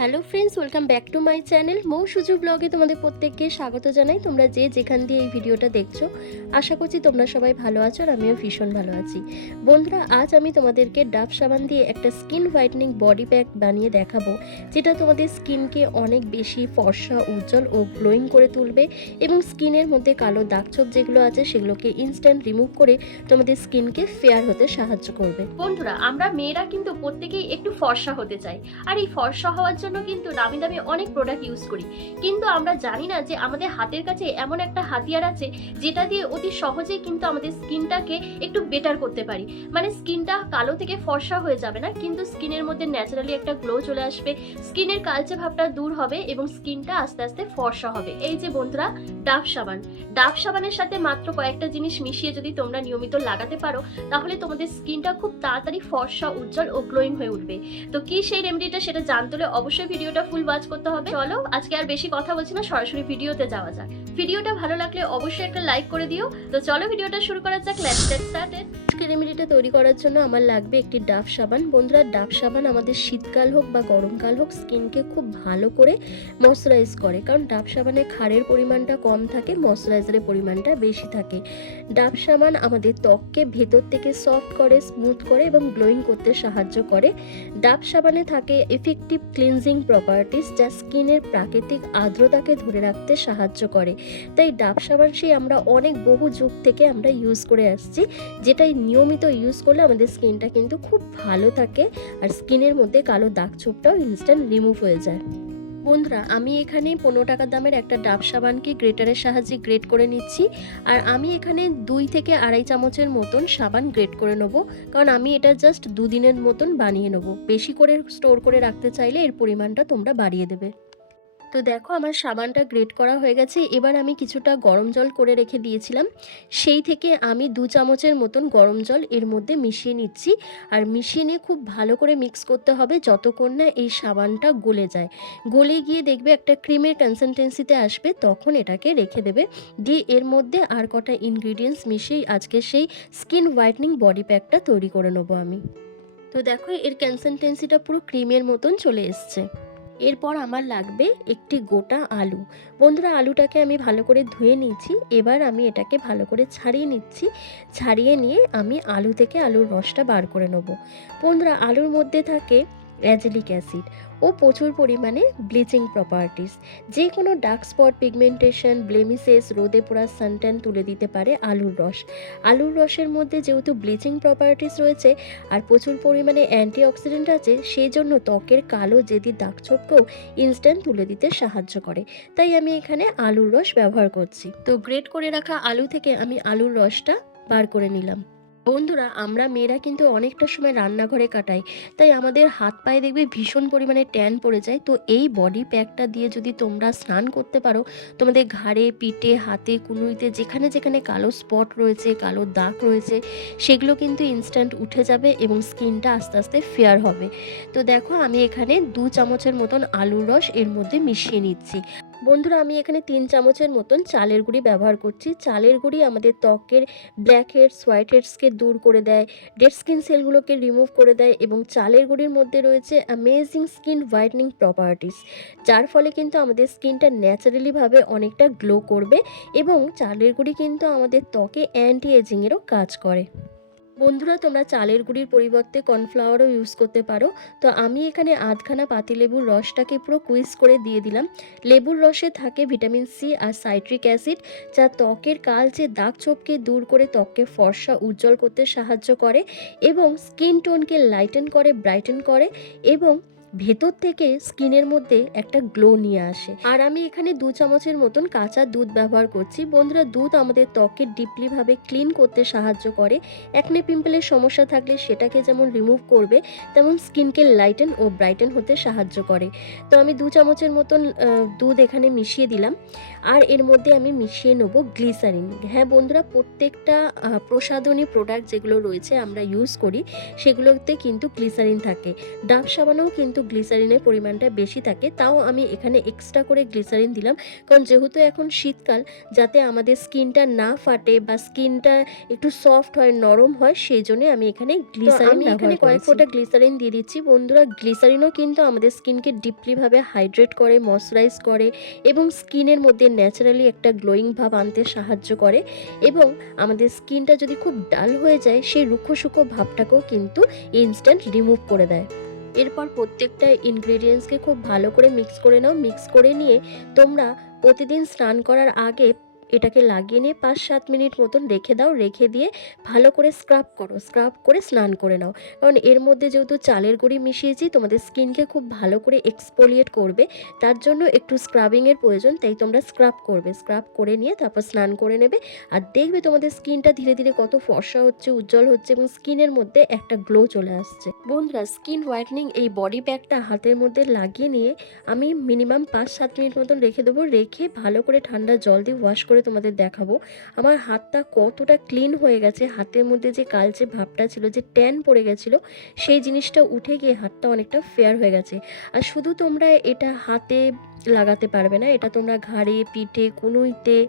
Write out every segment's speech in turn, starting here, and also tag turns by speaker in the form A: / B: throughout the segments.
A: Hello friends welcome back to my channel Mou Suju ব্লগে তোমাদের প্রত্যেককে স্বাগত জানাই। তোমরা যে যেখান দিয়ে এই ভিডিওটা দেখছ, আশা করছি তোমরা সবাই ভালো আছো আর আমিও ভীষণ ভালো আছি। বন্ধুরা, আজ আমি তোমাদেরকে ডাব সাবান দিয়ে একটা স্কিন হোয়াইটনিং বডি প্যাক বানিয়ে দেখাবো, যেটা তোমাদের স্কিনকে অনেক বেশি ফর্সা, উজ্জ্বল ও গ্লোয়িং করে তুলবে এবং স্কিনের মধ্যে কালো দাগছোপ যেগুলো আছে, সেগুলোকে ইনস্ট্যান্ট রিমুভ করে তোমাদের স্কিনকে ফেয়ার হতে সাহায্য করবে।
B: বন্ধুরা, আমরা মেয়েরা কিন্তু প্রত্যেকেই একটু ফর্সা হতে চাই। আর এই ফর্সা হওয়ার জন্য কিন্তু দামি দামি অনেক প্রোডাক্ট ইউজ করি। কিন্তু আমরা জানি না যে আমাদের হাতের কাছে এমন একটা হাতিয়ার আছে যেটা দিয়ে অতি সহজেই কিন্তু আমাদের স্কিনটাকে একটু বেটার করতে পারি। মানে স্কিনটা কালো থেকে ফর্সা হয়ে যাবে না, কিন্তু স্কিনের মধ্যে ন্যাচারালি একটা গ্লো চলে আসবে, স্কিনের কালচে ভাবটা দূর হবে এবং স্কিনটা আস্তে আস্তে ফর্সা হবে। এই যে বন্ধুরা, ডাব সাবান। ডাব সাবানের সাথে মাত্র কয়েকটা জিনিস মিশিয়ে যদি তোমরা নিয়মিত লাগাতে পারো, তাহলে তোমাদের স্কিনটা খুব তাড়াতাড়ি ফর্সা, উজ্জ্বল ও গ্লোয়িং হয়ে উঠবে। তো কি সেই রেমেডিটা সেটা জানতে হলে অবশ্যই ভিডিওটা ফুল ওয়াচ করতে হবে। চলো, আজকে আর বেশি কথা বলছি না, সরাসরি ভিডিওতে যাওয়া যাক। ভিডিওটা ভালো লাগলে অবশ্যই একটা লাইক করে দিও। তো চলো, ভিডিওটা শুরু করা যাক। লেটস গেট স্টার্টেড
A: আজকে রেমেডিটা তৈরি করার জন্য আমার লাগবে একটি ডাব সাবান। বন্ধুরা, ডাব সাবান আমাদের শীতকাল হোক বা গরমকাল হোক, স্কিনকে খুব ভালো করে ময়শ্চারাইজ করে। কারণ ডাব সাবানে ক্ষারের পরিমাণটা কম থাকে ময়শ্চারাইজারের পরিমাণটা বেশি থাকে। ডাব সাবান আমাদের ত্বককে ভেতর থেকে সফট করে স্মুথ করে এবং গ্লোয়িং করতে সাহায্য করে। ডাব সাবানে থাকে এফেক্টিভ ক্লিনজিং প্রপার্টিস যা স্কিনের প্রাকৃতিক আর্দ্রতাকে ধরে রাখতে সাহায্য করে। তাই ডাব সাবান সেই আমরা অনেক বহু যুগ থেকে আমরা ইউজ করে আসছি, যেটাই নিয়মিত ইউজ করলে আমাদের স্কিনটা কিন্তু খুব ভালো থাকে আর স্কিনের মধ্যে কালো দাগ ছোপটাও ইনস্ট্যান্ট রিমুভ হয়ে যায়। বন্ধুরা, আমি এখানে পনেরো টাকা দামের একটা ডাব সাবানকে গ্রেটারের সাহায্যে গ্রেট করে নিচ্ছি আর আমি এখানে দুই থেকে আড়াই চামচের মতন সাবান গ্রেট করে নেব। কারণ আমি এটা জাস্ট দুদিনের মতন বানিয়ে নেব। বেশি করে স্টোর করে রাখতে চাইলে এর পরিমাণটা তোমরা বাড়িয়ে দেবে। তো দেখো আমার সাবানটা গ্রেট করা হয়ে গেছে। এবার আমি কিছুটা গরম জল করে রেখে দিয়েছিলাম। সেই থেকে আমি দু চামচের মতন গরম জল এর মধ্যে মিশিয়ে নিচ্ছি। আর মিশিয়ে নিয়ে খুব ভালো করে মিক্স করতে হবে যতক্ষণ না এই সাবানটা গলে যায়। গলে গিয়ে দেখবে একটা ক্রিমের কনসিস্টেন্সিতে আসবে, তখন এটাকে রেখে দেবে। দিয়ে এর মধ্যে আর কটা ইনগ্রিডিয়েন্টস মিশিয়ে আজকে সেই স্কিন হোয়াইটনিং বডি প্যাকটা তৈরি করে নেব আমি। তো দেখো এর কনসিস্টেন্সিটা পুরো ক্রিমের মতন চলে এসছে। এরপর আমার লাগবে একটি গোটা আলু। বন্ধুরা, আলুটাকে আমি ভালো করে ধুয়ে নিয়েছি। এবার আমি এটাকে ভালো করে ছাড়িয়ে নিচ্ছি। ছাড়িয়ে নিয়ে আমি আলু থেকে আলুর রসটা বার করে নেব। বন্ধুরা, আলুর মধ্যে থাকে অ্যাজেলিক অ্যাসিড ও প্রচুর পরিমাণে ব্লিচিং প্রপার্টিস যে কোনো ডার্ক স্পট পিগমেন্টেশন ব্লেমিসেস রোদে পোড়া সানট্যান তুলে দিতে পারে আলুর রস। আলুর রসের মধ্যে যেহেতু ব্লিচিং প্রপার্টিস রয়েছে আর প্রচুর পরিমাণে অ্যান্টিঅক্সিডেন্ট আছে সেই জন্য ত্বকের কালো জেদি দাগছোপকেও ইনস্ট্যান্ট তুলে দিতে সাহায্য করে। তাই আমি এখানে আলুর রস ব্যবহার করছি। তো গ্রেট করে রাখা আলু থেকে আমি আলুর রসটা বার করে নিলাম। বন্ধুরা, আমরা মেয়েরা কিন্তু অনেকটা সময় রান্নাঘরে কাটাই, তাই আমাদের হাত পায়ে দেখবে ভীষণ পরিমাণে ট্যান পড়ে যায়। তো এই বডি প্যাকটা দিয়ে যদি তোমরা স্নান করতে পারো, তোমাদের ঘাড়ে, পিঠে, হাতে, কুনুইতে যেখানে যেখানে কালো স্পট রয়েছে, কালো দাগ রয়েছে, সেগুলো কিন্তু ইনস্ট্যান্ট উঠে যাবে এবং স্কিনটা আস্তে আস্তে ফেয়ার হবে। তো দেখো, আমি এখানে দু চামচের মতন আলুর রস এর মধ্যে মিশিয়ে নিচ্ছি। বন্ধুরা, আমি এখানে তিন চামচের মতন চালের গুঁড়ি ব্যবহার করছি। চালের গুঁড়ি আমাদের ত্বকের ব্ল্যাক হেডস হোয়াইট হেডসকে দূর করে দেয় ডেড স্কিন সেলগুলোকে রিমুভ করে দেয় এবং চালের গুঁড়ির মধ্যে রয়েছে অ্যামেজিং স্কিন হোয়াইটনিং প্রপার্টিস যার ফলে কিন্তু আমাদের স্কিনটা ন্যাচারালিভাবে অনেকটা গ্লো করবে এবং চালের গুঁড়ি কিন্তু আমাদের ত্বকে অ্যান্টি এজিংয়েরও কাজ করে। বন্ধুরা, তোমরা চালের গুঁড়ির পরিবর্তে কর্নফ্লাওয়ারও ইউজ করতে পারো। তো আমি এখানে আধখানা পাতিলেবুর রসটাকে পুরো কুইজ করে দিয়ে দিলাম। লেবুর রসে থাকে ভিটামিন সি আর সাইট্রিক অ্যাসিড যা ত্বকের কালচে দাগ ছোপকে দূর করে ত্বককে ফর্সা, উজ্জ্বল করতে সাহায্য করে এবং স্কিন টোনকে লাইটেন করে ব্রাইটেন করে এবং ভেতর থেকে স্কিনের মধ্যে একটা গ্লো নিয়ে আসে। আর আমি এখানে দু চামচের মতন কাঁচা দুধ ব্যবহার করছি। বন্ধুরা, দুধ আমাদের ত্বকে ডিপলিভাবে ক্লিন করতে সাহায্য করে। একনে পিম্পলের সমস্যা থাকলে সেটাকে যেমন রিমুভ করবে, তেমন স্কিনকে লাইটেন ও ব্রাইটেন হতে সাহায্য করে। তো আমি দু চামচের মতন দুধ এখানে মিশিয়ে দিলাম। আর এর মধ্যে আমি মিশিয়ে নেব গ্লিসারিন হ্যাঁ বন্ধুরা, প্রত্যেকটা প্রসাধনী প্রোডাক্ট যেগুলো রয়েছে আমরা ইউজ করি, সেগুলোতে কিন্তু গ্লিসারিন থাকে। ডাব সাবানেও কিন্তু কিন্তু গ্লিসারিনের পরিমাণটা বেশি থাকে তাও আমি এখানে এক্সট্রা করে গ্লিসারিন দিলাম। কারণ যেহেতু এখন শীতকাল যাতে আমাদের স্কিনটা না ফাটে বা স্কিনটা একটু সফট হয় নরম হয় সেই জন্য আমি এখানে গ্লিসারিন আমি এখানে কয়েক ফোঁটা গ্লিসারিন দিয়ে দিচ্ছি। বন্ধুরা গ্লিসারিনও কিন্তু আমাদের স্কিনকে ডিপলিভাবে হাইড্রেট করে ময়শ্চারাইজ করে এবং স্কিনের মধ্যে ন্যাচারালি একটা গ্লোয়িং ভাব আনতে সাহায্য করে এবং আমাদের স্কিনটা যদি খুব ডাল হয়ে যায় সেই রুক্ষ সুক্ষ ভাবটাকেও কিন্তু ইনস্ট্যান্ট রিমুভ করে দেয়। এরপর প্রত্যেকটা ইনগ্রিডিয়েন্টসকে খুব ভালো করে মিক্স করে নাও। মিক্স করে নিয়ে তোমরা প্রতিদিন স্নান করার আগে এটাকে লাগিয়ে নিয়ে পাঁচ সাত মিনিট মতন রেখে দাও, রেখে দিয়ে ভালো করে স্ক্রাব করো স্ক্রাব করে স্নান করে নাও। কারণ এর মধ্যে যেহেতু চালের গুঁড়ি মিশিয়েছি, তোমাদের স্কিনকে খুব ভালো করে এক্সপোলিয়েট করবে। তার জন্য একটু স্ক্রাবিংয়ের প্রয়োজন, তাই তোমরা স্ক্রাব করবে। স্ক্রাব করে নিয়ে তারপর স্নান করে নেবে। আর দেখবে তোমাদের স্কিনটা ধীরে ধীরে কত ফর্সা হচ্ছে, উজ্জ্বল হচ্ছে এবং স্কিনের মধ্যে একটা গ্লো চলে আসছে। বন্ধুরা স্কিন হোয়াইটনিং এই বডি প্যাকটা হাতের মধ্যে লাগিয়ে নিয়ে আমি মিনিমাম পাঁচ সাত মিনিট মতন রেখে দেবো। রেখে ভালো করে ঠান্ডা জল দিয়ে ওয়াশ করে তোমাদের দেখাবো। আমার হাতটা কতটা ক্লিন হয়ে গেছে, হাতের মধ্যে যে কালচে ভাবটা ছিল, যে ট্যান পড়ে গেছিল, সেই জিনিসটা উঠে গিয়ে হাতটা অনেকটা ফেয়ার হয়ে গেছে। আর শুধু তোমরা এটা হাতে লাগাতে পারবে না, এটা তোমরা ঘাড়ে, পিঠে, কুনুইতে,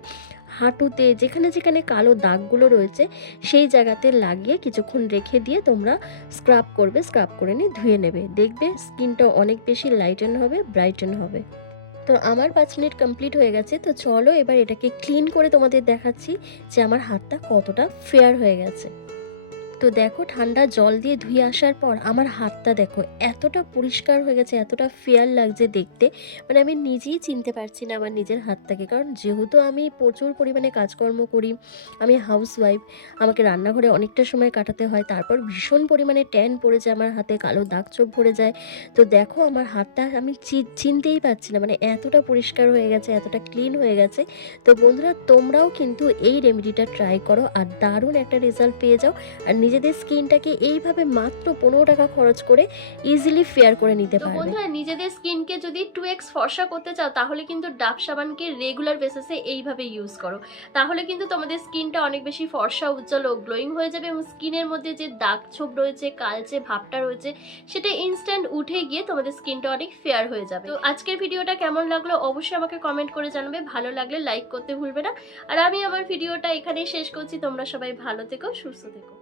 A: হাঁটুতে, যেখানে যেখানে কালো দাগগুলো রয়েছে, সেই জায়গাতে লাগিয়ে কিছুক্ষণ রেখে দিয়ে তোমরা স্ক্রাব করবে স্ক্রাব করে নিয়ে ধুয়ে নেবে। দেখবে স্কিনটা অনেক বেশি লাইটেন হবে ব্রাইটেন হবে। তো আমার পাঁচ মিনিট কমপ্লিট হয়ে গেছে, তো চলো এবার এটাকে ক্লিন করে তোমাদের দেখাচ্ছি যে আমার হাতটা কতটা ফেয়ার হয়ে গেছে। তো দেখো ঠান্ডা জল দিয়ে ধুয়ে আসার পর আমার হাতটা দেখো এতটা পরিষ্কার হয়ে গেছে, এতটা ফেয়ার লাগছে দেখতে। মানে আমি নিজেই চিনতে পারছি না আমার নিজের হাতটাকে। কারণ যেহেতু আমি প্রচুর পরিমাণে কাজকর্ম করি, আমি হাউস ওয়াইফ আমাকে রান্নাঘরে অনেকটা সময় কাটাতে হয়, তারপর ভীষণ পরিমাণে ট্যান পড়ে যায় আমার হাতে, কালো দাগ চোখ ভরে যায়। তো দেখো আমার হাতটা আমি চিনতেই পারছি না মানে এতটা পরিষ্কার হয়ে গেছে, এতটা ক্লিন হয়ে গেছে। তো বন্ধুরা তোমরাও কিন্তু এই রেমেডিটা ট্রাই করো আর দারুণ একটা রেজাল্ট পেয়ে যাও। আর নিজেদের স্কিনটাকে এইভাবে মাত্র পনেরো টাকা খরচ করে ইজিলি ফেয়ার করে নিতে পারবে।
B: বন্ধুরা নিজেদের স্কিনকে যদি টু এক্স ফর্সা করতে চাও তাহলে কিন্তু ডাব সাবানকে রেগুলার বেসিসে এইভাবে ইউজ করো। তাহলে কিন্তু তোমাদের স্কিনটা অনেক বেশি ফর্সা উজ্জ্বল ও গ্লোয়িং হয়ে যাবে এবং স্কিনের মধ্যে যে দাগ ছোপ রয়েছে কালচে ভাবটা রয়েছে সেটা ইনস্ট্যান্ট উঠে গিয়ে তোমাদের স্কিনটা অনেক ফেয়ার হয়ে যাবে। তো আজকের ভিডিওটা কেমন লাগল অবশ্যই আমাকে কমেন্ট করে জানাবে। ভালো লাগলে লাইক করতে ভুলবে না। আর আমি আমার ভিডিওটা এখানেই শেষ করছি। তোমরা সবাই ভালো থেকো সুস্থ থেকো।